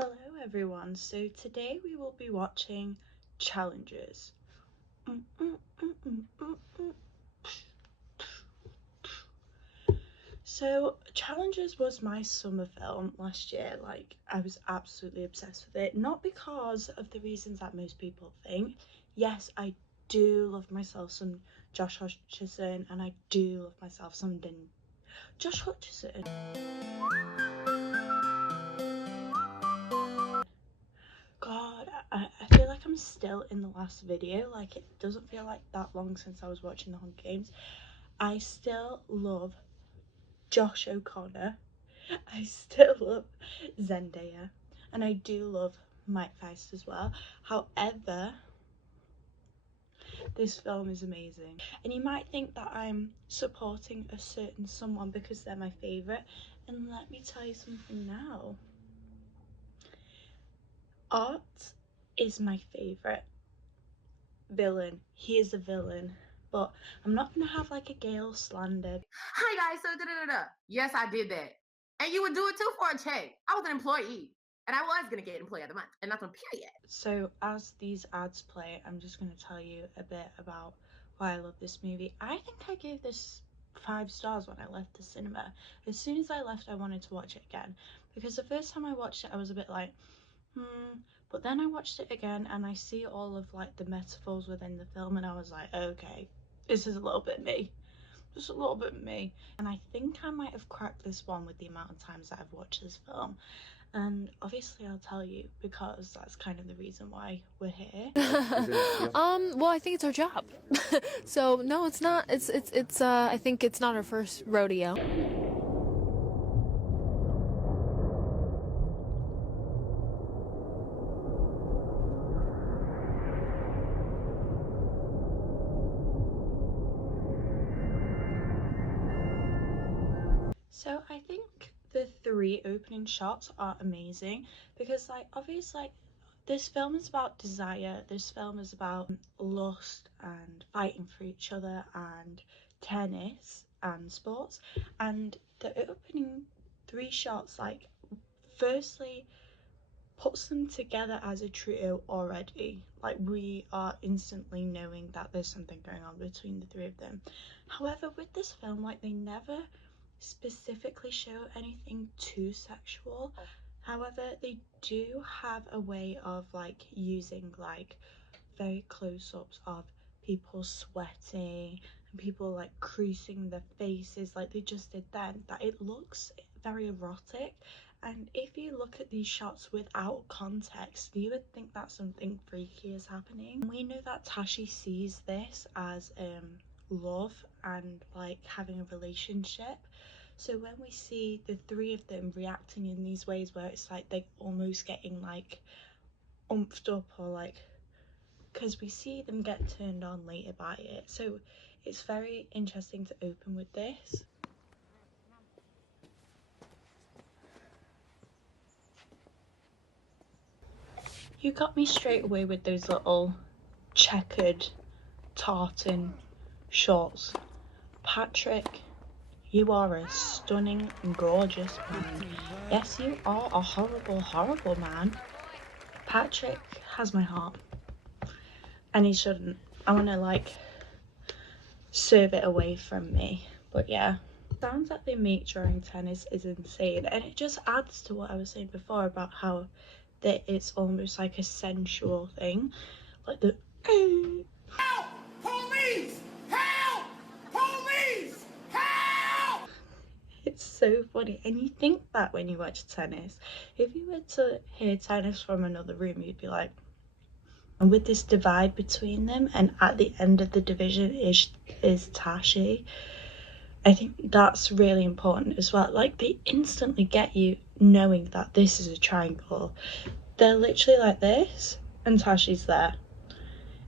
Hello everyone, so today we will be watching challenges. So Challenges was my summer film last year. Like, I was absolutely obsessed with it, not because of the reasons that most people think. Yes, I do love myself some Josh Hutcherson, and I do love myself some Josh Hutcherson. God, I feel like I'm still in the last video. Like, it doesn't feel like that long since I was watching the Hunger Games. I still love Josh O'Connor. I still love Zendaya. And I do love Mike Feist as well. However, this film is amazing. And you might think that I'm supporting a certain someone because they're my favourite. And let me tell you something now. Art is my favourite villain. He is a villain, but I'm not gonna have like a Gale slander. Hi guys, so yes, I did that, and you would do it too for a check. I was an employee, and I was gonna get employee of the month, and that's on period. So as these ads play, I'm just gonna tell you a bit about why I love this movie. I think I gave this 5 stars when I left the cinema. As soon as I left, I wanted to watch it again, because the first time I watched it, I was a bit like, but then I watched it again and I see all of like the metaphors within the film, and I was like, okay, this is a little bit me, just a little bit me. And I think I might have cracked this one with the amount of times that I've watched this film, and obviously I'll tell you because that's kind of the reason why we're here. Well, I think it's our job. So no, it's not. It's I think it's not our first rodeo. So I think the 3 opening shots are amazing because, like, obviously, like, this film is about desire, this film is about lust and fighting for each other and tennis and sports, and the opening 3 shots, like, firstly puts them together as a trio already. Like, we are instantly knowing that there's something going on between the 3 of them. However, with this film, like, they never specifically show anything too sexual. However, they do have a way of like using like very close-ups of people sweating and people like creasing their faces like they just did then, that it looks very erotic. And if you look at these shots without context, you would think that something freaky is happening. We know that Tashi sees this as love and like having a relationship. So when we see the 3 of them reacting in these ways where it's like they're almost getting like umphed up, or like, because we see them get turned on later by it, so it's very interesting to open with this. You got me straight away with those little checkered tartan shorts. Patrick, you are a stunning and gorgeous man. Yes, you are a horrible, horrible man. Patrick has my heart. And he shouldn't. I want to like serve it away from me. But yeah, sounds that they make during tennis is insane, and it just adds to what I was saying before about how that it's almost like a sensual thing, like the help! Police! Help! Police! Help! it's so funny. And you think that when you watch tennis, if you were to hear tennis from another room, you'd be like, and with this divide between them, and at the end of the division is Tashi, I think that's really important as well. Like, they instantly get you knowing that this is a triangle. They're literally like this and Tashi's there,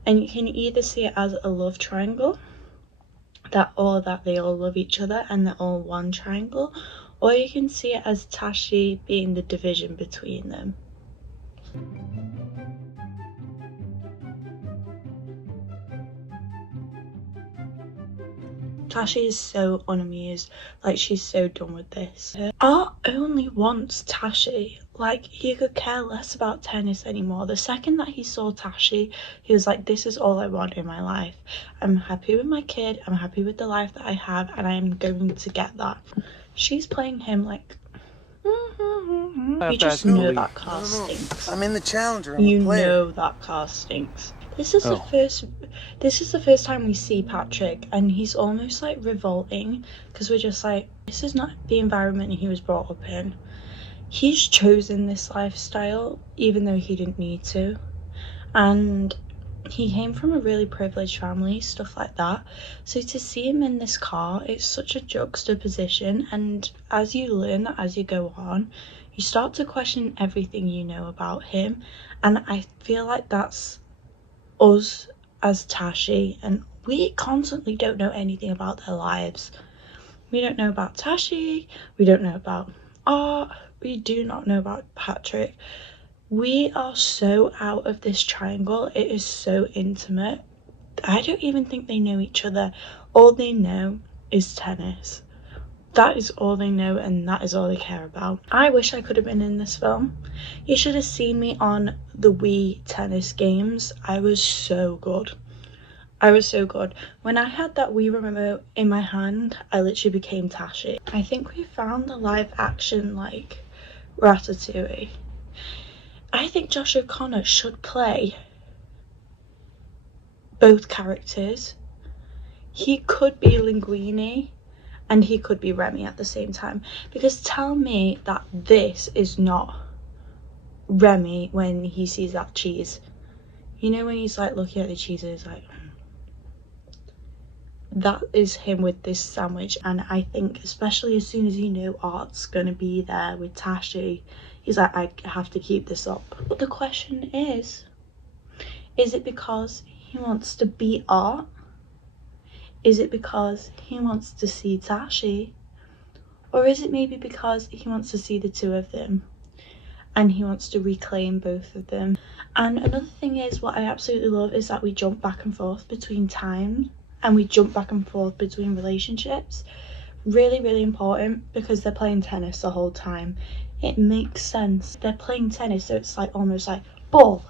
and you can either see it as a love triangle, that they all love each other and they're all one triangle, or you can see it as Tashi being the division between them. Tashi is so unamused, like she's so done with this. Art only wants Tashi. Like, he could care less about tennis anymore. The second that he saw Tashi, he was like, this is all I want in my life. I'm happy with my kid, I'm happy with the life that I have, and I'm going to get that. She's playing him like, you just know that car stinks. I'm in the challenger. I'm You a player. know that car stinks. This is the first time we see Patrick, and he's almost like revolting, because we're just like, this is not the environment he was brought up in. He's chosen this lifestyle even though he didn't need to, and he came from a really privileged family, stuff like that. So to see him in this car, it's such a juxtaposition, and as you learn that as you go on, you start to question everything you know about him. And I feel like that's us as Tashi, and we constantly don't know anything about their lives. We don't know about Tashi, we don't know about Art, we do not know about Patrick. We are so out of this triangle, it is so intimate. I don't even think they know each other. All they know is tennis. That is all they know, and that is all they care about. I wish I could have been in this film. You should have seen me on the Wii tennis games. I was so good. I was so good. When I had that Wii remote in my hand, I literally became Tashi. I think we found the live action, like, Ratatouille. I think Josh O'Connor should play both characters. He could be Linguini and he could be Remy at the same time, because tell me that this is not Remy when he sees that cheese. You know, when he's like looking at the cheese and he's like, that is him with this sandwich. And I think especially as soon as you know Art's gonna be there with Tashi, he's like, I have to keep this up. But the question is it because he wants to beat Art? Is it because he wants to see Tashi? Or is it maybe because he wants to see the two of them and he wants to reclaim both of them? And another thing is, what I absolutely love is that we jump back and forth between time, and we jump back and forth between relationships. Really, really important, because they're playing tennis the whole time. It makes sense. They're playing tennis, so it's like almost like ball.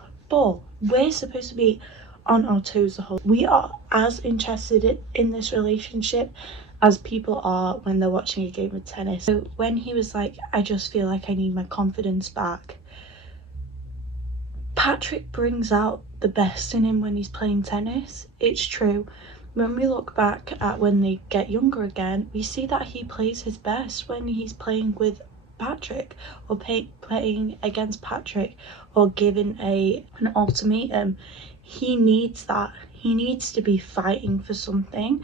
We're supposed to be on our toes the whole. We are as interested in this relationship as people are when they're watching a game of tennis. So when he was like, I just feel like I need my confidence back, Patrick brings out the best in him when he's playing tennis. It's true. When we look back at when they get younger again, we see that he plays his best when he's playing with Patrick, or playing against Patrick, or giving an ultimatum. He needs that. He needs to be fighting for something.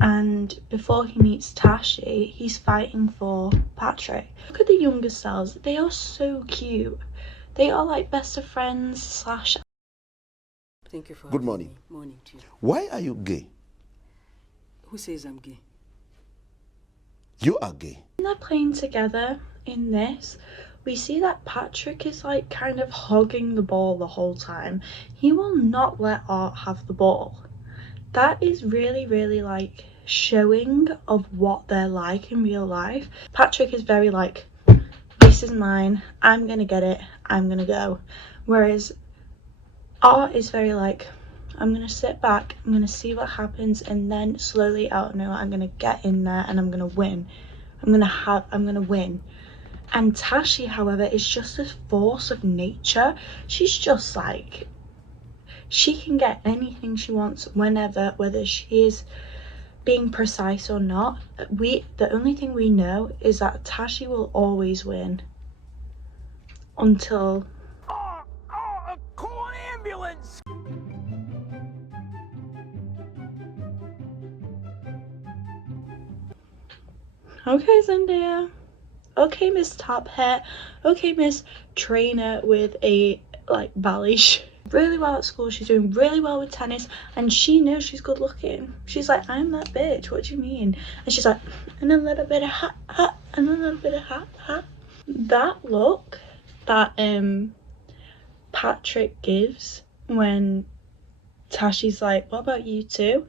And before he meets Tashi, he's fighting for Patrick. Look at the younger stars. They are so cute. They are like best of friends slash. Thank you for Good having morning. me. Morning to you. Why are you gay? Who says I'm gay? You are gay. When they're playing together in this, we see that Patrick is like kind of hogging the ball the whole time. He will not let Art have the ball. That is really, really like showing of what they're like in real life. Patrick is very like, this is mine, I'm gonna get it, I'm gonna go. Whereas Art is very like, I'm gonna sit back, I'm gonna see what happens, and then slowly out of nowhere I'm gonna get in there and I'm gonna win. I'm gonna win. And Tashi, however, is just a force of nature. She's just like, she can get anything she wants whenever, whether she is being precise or not. The only thing we know is that Tashi will always win until Call an ambulance! okay, Zendaya. Okay, Miss Top Hat. Okay, Miss Trainer with a like ballet really well at school. She's doing really well with tennis, and she knows she's good looking. She's like, I'm that bitch, what do you mean? And she's like, and a little bit of hot, and a little bit of hot. That look that Patrick gives when Tashi's like, what about you two?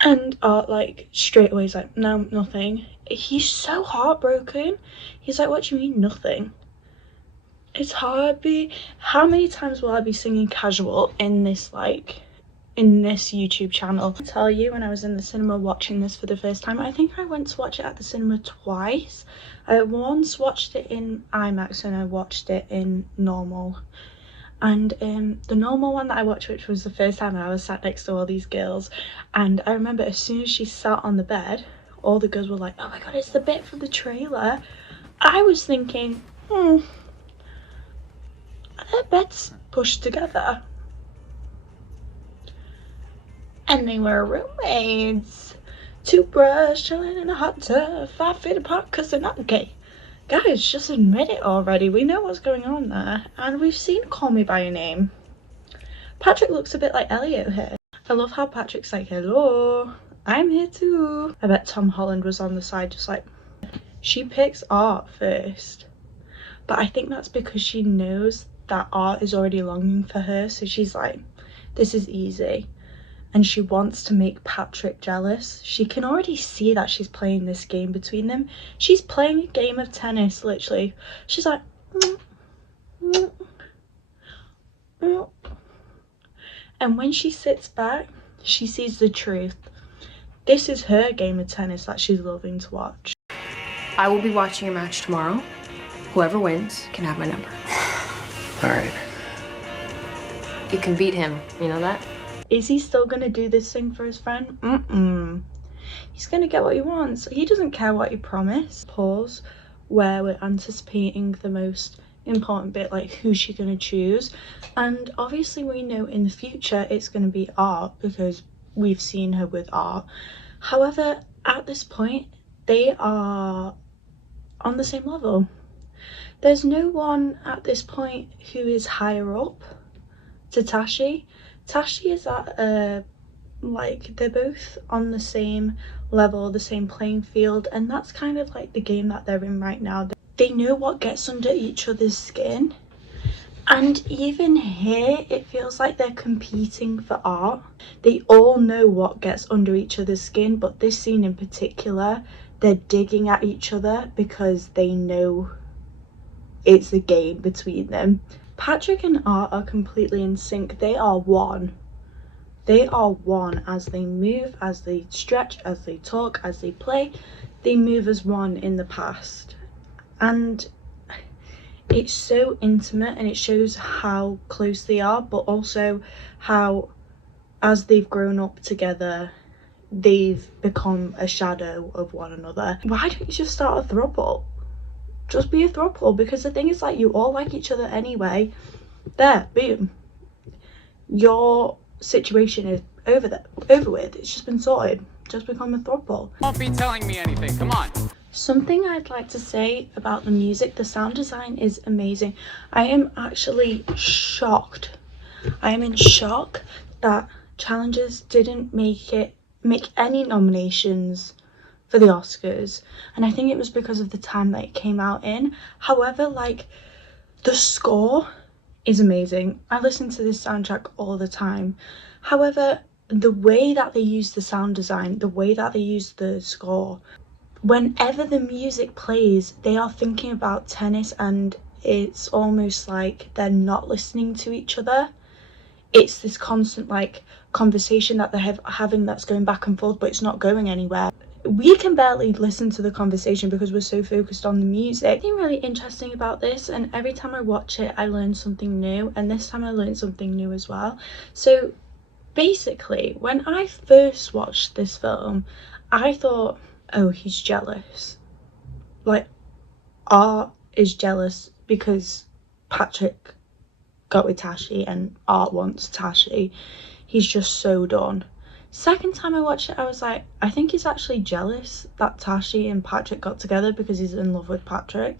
And Art like straight away is like, no, nothing. He's so heartbroken. He's like, what do you mean nothing? It's hard. How many times will I be singing Casual in this YouTube channel? I'll tell you, when I was in the cinema watching this for the first time, I think I went to watch it at the cinema twice. I once watched it in IMAX and I watched it in normal. And the normal one that I watched, which was the first time, I was sat next to all these girls, and I remember as soon as she sat on the bed, all the girls were like, oh my god, it's the bit from the trailer. I was thinking, are their beds pushed together? And they were roommates. Toothbrush chilling in a hot tub, 5 feet apart because they're not gay. Guys, just admit it already. We know what's going on there. And we've seen Call Me By Your Name. Patrick looks a bit like Elliot here. I love how Patrick's like, hello, I'm here too. I bet Tom Holland was on the side just like, she picks Art first. But I think that's because she knows that Art is already longing for her. So she's like, this is easy. And she wants to make Patrick jealous. She can already see that she's playing this game between them. She's playing a game of tennis, literally. She's like, and when she sits back, she sees the truth. This is her game of tennis that she's loving to watch. I will be watching a match tomorrow. Whoever wins can have my number. All right. You can beat him, you know that? Is he still gonna do this thing for his friend? He's gonna get what he wants. He doesn't care what he promised. Pause, where we're anticipating the most important bit, like who's she gonna choose. And obviously we know in the future it's gonna be Art because we've seen her with Art. However, at this point, they are on the same level. There's no one at this point who is higher up to Tashi. Tashi is at like, they're both on the same level, the same playing field, and that's kind of like the game that they're in right now. They know what gets under each other's skin, and even here it feels like they're competing for Art. They all know what gets under each other's skin, but this scene in particular, they're digging at each other because they know it's a game between them. Patrick and Art are completely in sync. They are one. They are one as they move, as they stretch, as they talk, as they play. They move as one in the past. And it's so intimate, and it shows how close they are, but also how, as they've grown up together, they've become a shadow of one another. Why don't you just start a throuple? Just be a throuple, because the thing is, like, you all like each other anyway. There, boom. Your situation is over with. It's just been sorted. Just become a throuple. Won't be telling me anything. Come on. Something I'd like to say about the music, the sound design is amazing. I am actually shocked. I am in shock that Challengers didn't make any nominations for the Oscars, and I think it was because of the time that it came out in. However, like, the score is amazing. I listen to this soundtrack all the time. However, the way that they use the sound design, the way that they use the score, whenever the music plays, they are thinking about tennis, and it's almost like they're not listening to each other. It's this constant, like, conversation that they're having that's going back and forth, but it's not going anywhere. We can barely listen to the conversation because we're so focused on the music. Something really interesting about this, and every time I watch it I learn something new, and this time I learned something new as well. So basically, when I first watched this film, I thought, oh, he's jealous. Like, Art is jealous because Patrick got with Tashi and Art wants Tashi. He's just so done. Second time I watched it, I was like, I think he's actually jealous that Tashi and Patrick got together because he's in love with Patrick.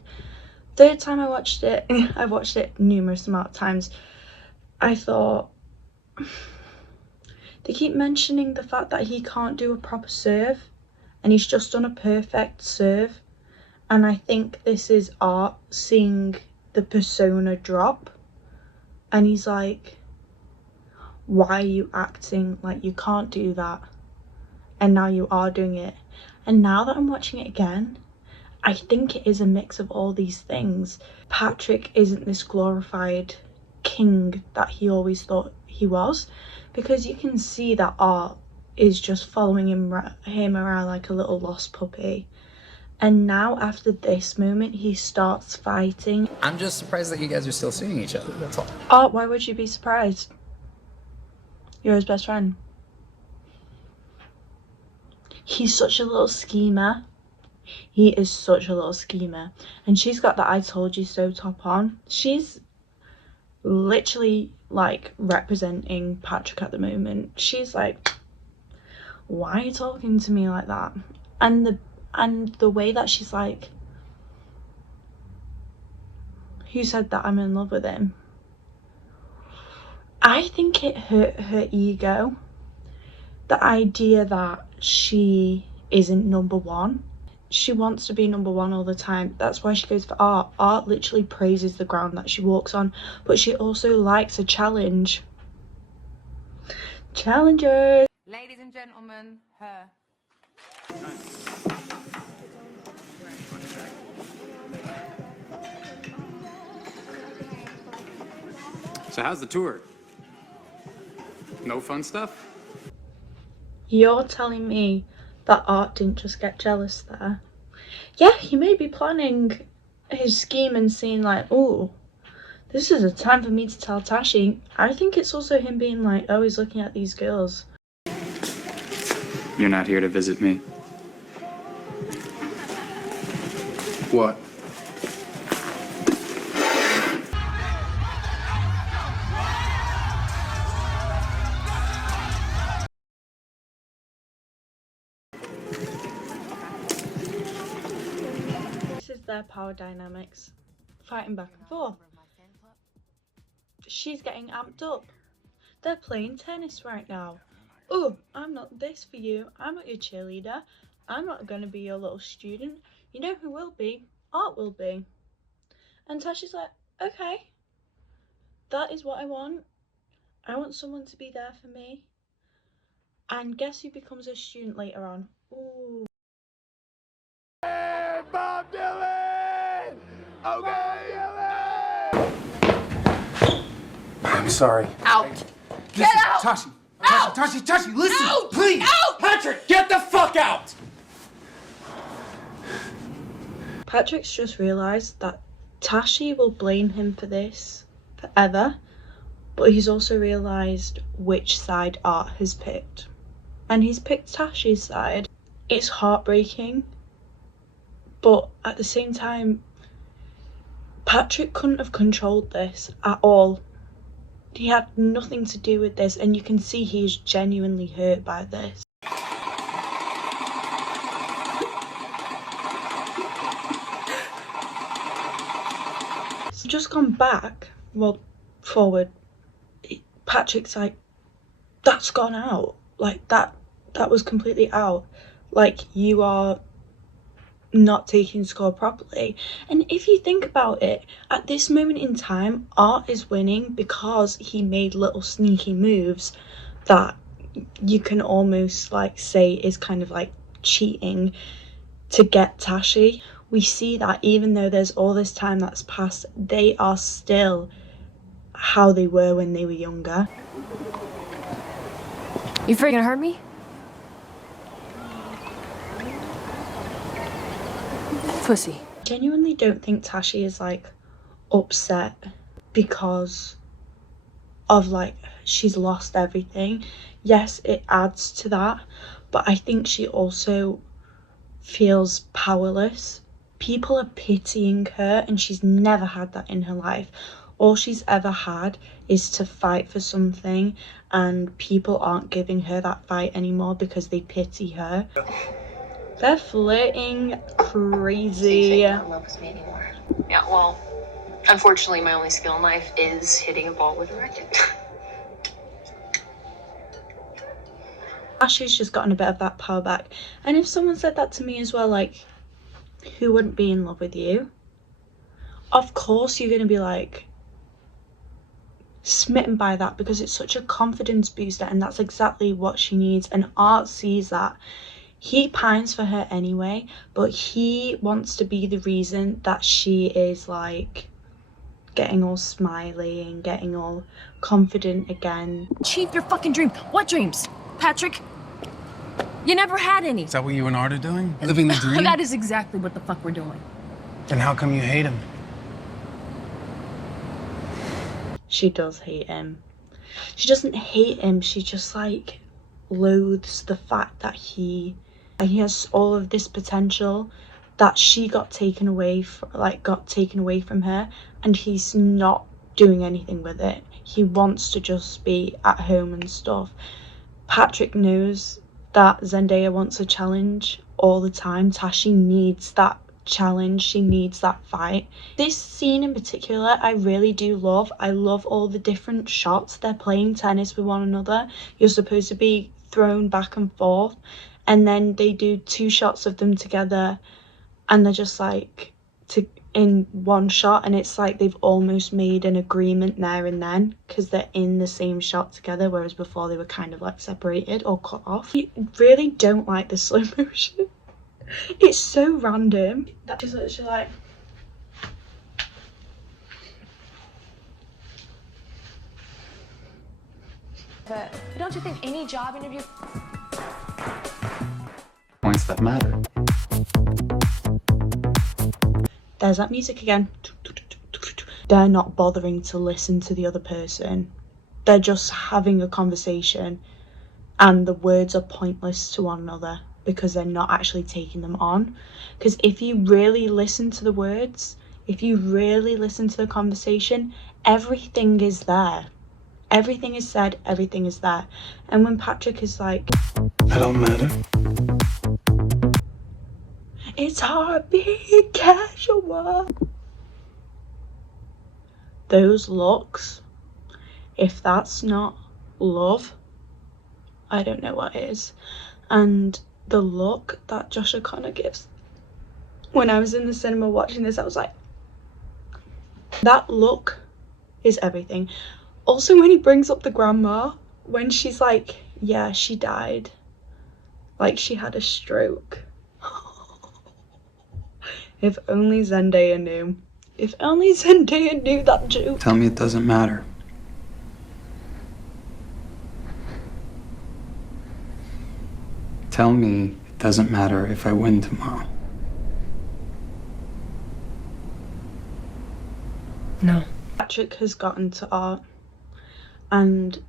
Third time I watched it, I've watched it numerous amount of times, I thought, they keep mentioning the fact that he can't do a proper serve, and he's just done a perfect serve. And I think this is Art seeing the persona drop, and he's like, why are you acting like you can't do that? And now you are doing it. And now that I'm watching it again, I think it is a mix of all these things. Patrick isn't this glorified king that he always thought he was, because you can see that Art is just following him around like a little lost puppy. And now after this moment, he starts fighting. I'm just surprised that you guys are still seeing each other, that's all. Art, why would you be surprised? You're his best friend. He's such a little schemer. He is such a little schemer. And she's got the I told you so top on. She's literally like representing Patrick at the moment. She's like, why are you talking to me like that? And the way that she's like, who said that I'm in love with him? I think it hurt her ego. The idea that she isn't number one. She wants to be number one all the time. That's why she goes for Art. Art literally praises the ground that she walks on, but she also likes a challenge. Challengers! Ladies and gentlemen, her. So how's the tour? No fun stuff? You're telling me that Art didn't just get jealous there? Yeah, he may be planning his scheme and seeing like, oh, this is a time for me to tell Tashi. I think it's also him being like, oh, he's looking at these girls. You're not here to visit me? What? This is their power dynamics, fighting back and forth. She's getting amped up. They're playing tennis right now. Oh, I'm not this for you. I'm not your cheerleader. I'm not going to be your little student. You know who will be? Art will be. And Tasha's like, okay, that is what I want. I want someone to be there for me. And guess who becomes a student later on? Ooh. Hey, Bob Dylan! Okay, I'm sorry. Out. Get out! Tashi! Out! Tashi, listen! Out! Please! Out! Patrick, get the fuck out! Patrick's just realised that Tashi will blame him for this forever, but he's also realised which side Art has picked. And he's picked Tashi's side. It's heartbreaking, but at the same time, Patrick couldn't have controlled this at all. He had nothing to do with this, and you can see he is genuinely hurt by this. So just gone back, well, forward, Patrick's like, that's gone out. Like, that was completely out. Like, you are not taking score properly. And if you think about it, at this moment in time, Art is winning because he made little sneaky moves that you can almost like say is kind of like cheating to get Tashi. We see that even though there's all this time that's passed, they are still how they were when they were younger. You freaking hurt me? Pussy. Genuinely don't think Tashi is like upset because of like she's lost everything. Yes, it adds to that, but I think she also feels powerless. People are pitying her, and she's never had that in her life. All she's ever had is to fight for something, and people aren't giving her that fight anymore because they pity her. They're flirting crazy. So you're not in love with me anymore. Yeah, well, unfortunately, my only skill in life is hitting a ball with a racket. Ashley's just gotten a bit of that power back. And if someone said that to me as well, like, who wouldn't be in love with you? Of course you're going to be like smitten by that, because it's such a confidence booster, and that's exactly what she needs. And Art sees that. he pines for her anyway, but he wants to be the reason that she is like getting all smiley and getting all confident again. Achieve your fucking dream. What dreams, Patrick? You never had any. Is that what you and Art are doing? Living the dream? That is exactly what the fuck we're doing. Then how come you hate him? She does hate him. She doesn't hate him, she just like loathes the fact that he has all of this potential that she got taken away from her, and he's not doing anything with it. He wants to just be at home and stuff. Patrick knows that Zendaya wants a challenge all the time. Tashi needs that challenge, she needs that fight. This scene in particular I really do love. I love all the different shots. They're playing tennis with one another. You're supposed to be thrown back and forth, and then they do 2 shots of them together, and they're just like in one shot, and it's like they've almost made an agreement there and then because they're in the same shot together, whereas before they were kind of like separated or cut off. I really don't like the slow motion. It's so random. That just literally like. But don't you think any job interview? Points that matter. There's that music again. They're not bothering to listen to the other person. They're just having a conversation, and the words are pointless to one another because they're not actually taking them on. Because if you really listen to the words, if you really listen to the conversation, everything is there. Everything is said, everything is there. And when Patrick is like, I don't matter. it's hard being casual. Those looks, if that's not love, I don't know what is. And the look that Josh O'Connor gives, when I was in the cinema watching this, I was like, that look is everything. Also, when he brings up the grandma, when she's like, yeah, she died, like she had a stroke. If only Zendaya knew. If only Zendaya knew that joke. Tell me it doesn't matter. Tell me it doesn't matter if I win tomorrow. No. Patrick has gotten to Art, and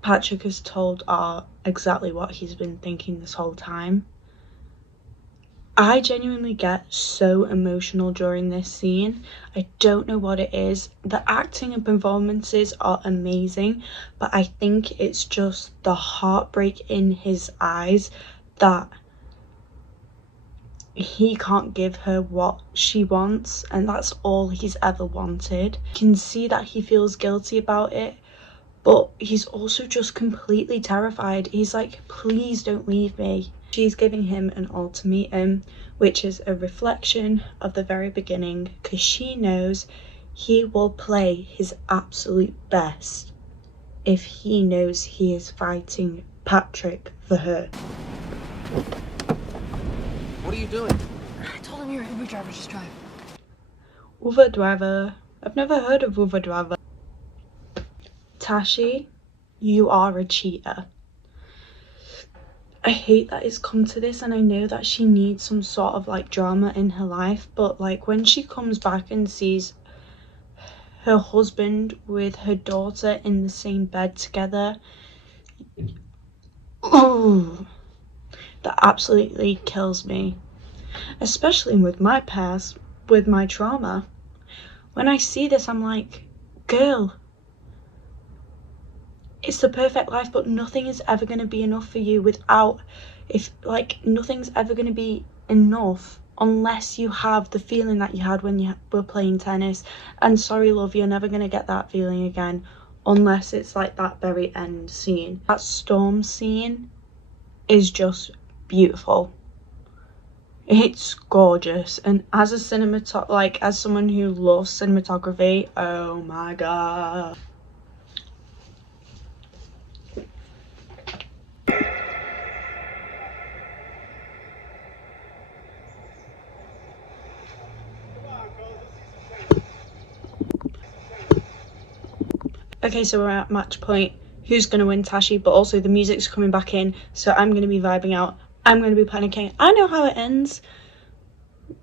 Patrick has told Art exactly what he's been thinking this whole time. I genuinely get so emotional during this scene. I don't know what it is. The acting and performances are amazing, but I think it's just the heartbreak in his eyes that he can't give her what she wants, and that's all he's ever wanted. You can see that he feels guilty about it, but he's also just completely terrified. He's like, please don't leave me. She's giving him an ultimatum, which is a reflection of the very beginning, because she knows he will play his absolute best if he knows he is fighting Patrick for her. What are you doing? I told him you're an Uber driver, just drive. Uber driver. I've never heard of Uber driver. Tashi, you are a cheater. I hate that it's come to this, and I know that she needs some sort of like drama in her life, but like when she comes back and sees her husband with her daughter in the same bed together, oh, that absolutely kills me. Especially with my past, with my trauma. When I see this, I'm like, girl, it's the perfect life, but nothing is ever going to be enough for you nothing's ever going to be enough unless you have the feeling that you had when you were playing tennis. And sorry, love, you're never going to get that feeling again unless it's like that very end scene. That storm scene is just beautiful. It's gorgeous, and as a as someone who loves cinematography, oh my god. Okay, so we're at match point. Who's going to win, Tashi? But also the music's coming back in, so I'm going to be vibing out. I'm going to be panicking. I know how it ends.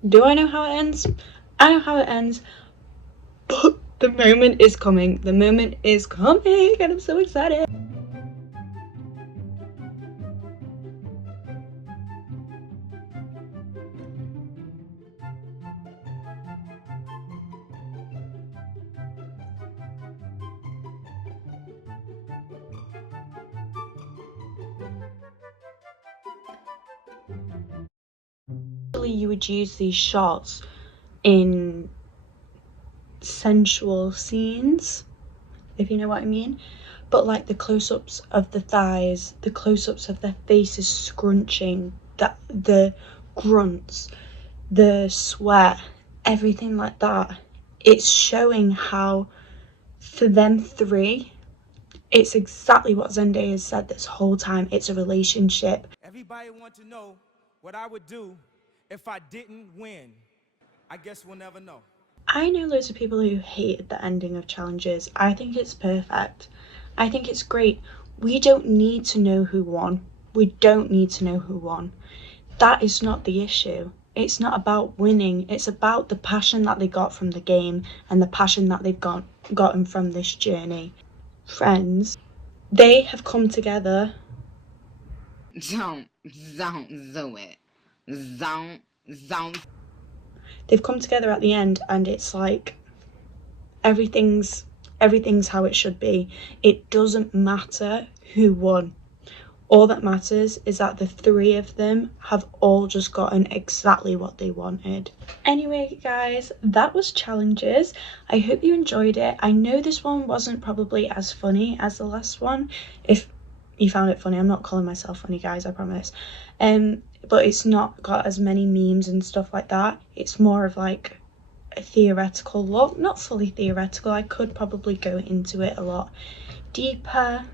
Do I know how it ends? I know how it ends. But the moment is coming. The moment is coming, and I'm so excited. You would use these shots in sensual scenes, if you know what I mean, but like the close-ups of the thighs, the close-ups of their faces scrunching, the grunts, the sweat, everything like that, it's showing how for them three, it's exactly what Zendaya has said this whole time. It's a relationship. Everybody want to know what I would do if I didn't win. I guess we'll never know. I know loads of people who hated the ending of challenges. I think it's perfect. I think it's great. We don't need to know who won. We don't need to know who won. That is not the issue. It's not about winning. It's about the passion that they got from the game and the passion that they've gotten from this journey. Friends, they have come together. Don't do it. Don't. They've come together at the end, and it's like everything's how it should be. It doesn't matter who won. All that matters is that the three of them have all just gotten exactly what they wanted. Anyway, guys, that was challenges. I hope you enjoyed it. I know this one wasn't probably as funny as the last one. If you found it funny, I'm not calling myself funny, guys, I promise. But it's not got as many memes and stuff like that. It's more of like a theoretical look. Not fully theoretical. I could probably go into it a lot deeper.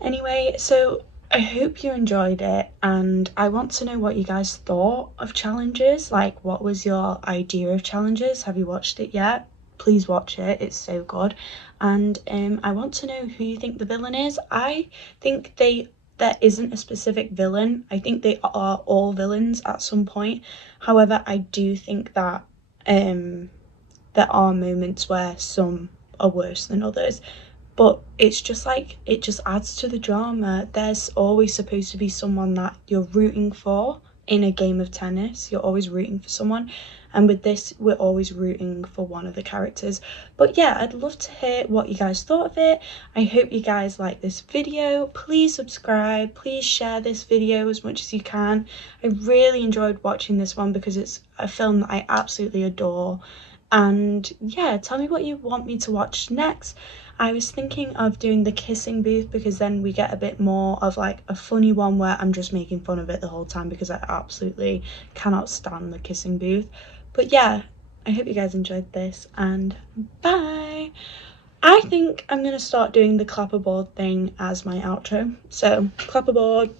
Anyway, so I hope you enjoyed it, and I want to know what you guys thought of challenges. Like, what was your idea of challenges? Have you watched it yet? Please watch it, it's so good. And I want to know who you think the villain is. I think there isn't a specific villain. I think they are all villains at some point. However, I do think that there are moments where some are worse than others. But it's just like, it just adds to the drama. There's always supposed to be someone that you're rooting for in a game of tennis. You're always rooting for someone. And with this, we're always rooting for one of the characters. But yeah, I'd love to hear what you guys thought of it. I hope you guys like this video. Please subscribe. Please share this video as much as you can. I really enjoyed watching this one because it's a film that I absolutely adore. And yeah, tell me what you want me to watch next. I was thinking of doing the kissing booth because then we get a bit more of like a funny one where I'm just making fun of it the whole time because I absolutely cannot stand the kissing booth. But yeah, I hope you guys enjoyed this, and bye. I think I'm going to start doing the clapperboard thing as my outro. So, clapperboard.